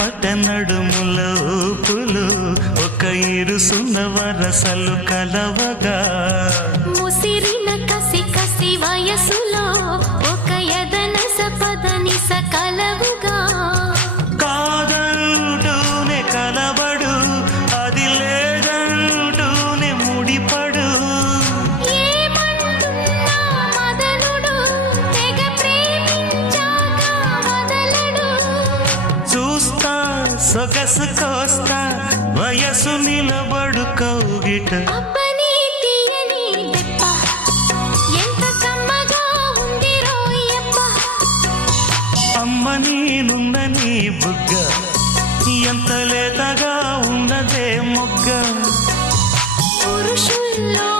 పట్ట నడుముల ఊపులు ఒక ఇరుసున్న వరసలు కలవగా ముసిరిన కసి కసి వయసులో ఒక యదన సపదని సకలవుగా కాదంటూనే కలబడు అది లేదంటూనే ముడిపడు ఏమంటున్నా మదనుడు తెగ ప్రేమించాక వదలడు చూస్తా సొగసు కోస్తా వయసు నిలబడు కౌగిట అబ్బని తీయని దెప్ప ఎంత కమ్మగా ఉంది రోయప్ప అమ్మ నేనున్న నీ బుగ్గ ఎంత లేతగా ఉన్నదే మొగ్గ పురుషుల్లో